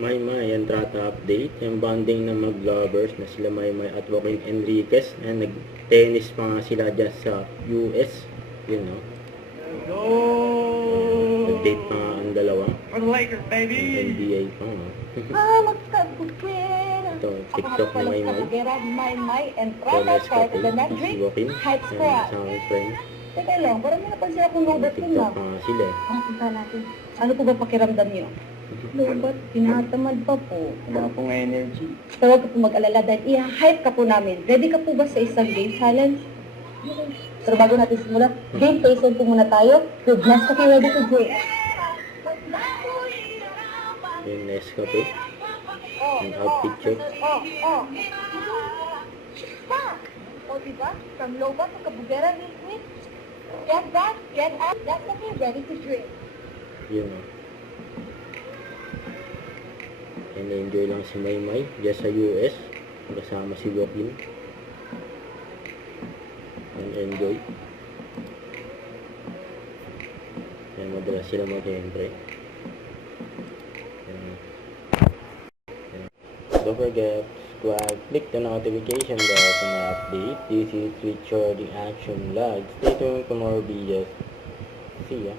Maymay Entrata update, yung bonding ng mag-lovers na sila Maymay at Joaquin Enriquez na nag-tennis pa nga sila dyan sa US, yun no. Nag-date pa nga ang dalawa. Lakers, baby! NBA pa nga. Magkabugwera. Ito, TikTok na Maymay. Maymay Entrata, Tennis part of couple, the si metric, Joaquin, height and squad. isang friend. Teka lang, parang may napansin akong lobot ko na. TikTok pa nga sila. Punta natin. Ano po ba pakiramdam niyo? Lobot, tinatamad pa po. Wala pong energy. Tawag ka po mag-alala dahil i-hype ka po namin. Ready ka po ba sa isang game challenge? Pero bago natin simula, game station po muna tayo. Goodness, okay, ready to drink. Yung Nescafe. Yung outfit check. O diba? From Loba to Kabugera, Win. Get back, get up. That's okay, ready to drink. Yun o. And-enjoy lang si Maymay dyan sa US. Kasama si Joaquin. And-enjoy. Kaya madalas sila mag-entre. Don't forget to click the notification bell for my update. This is Richard the Action Vlog. Stay tuned for more videos. See ya.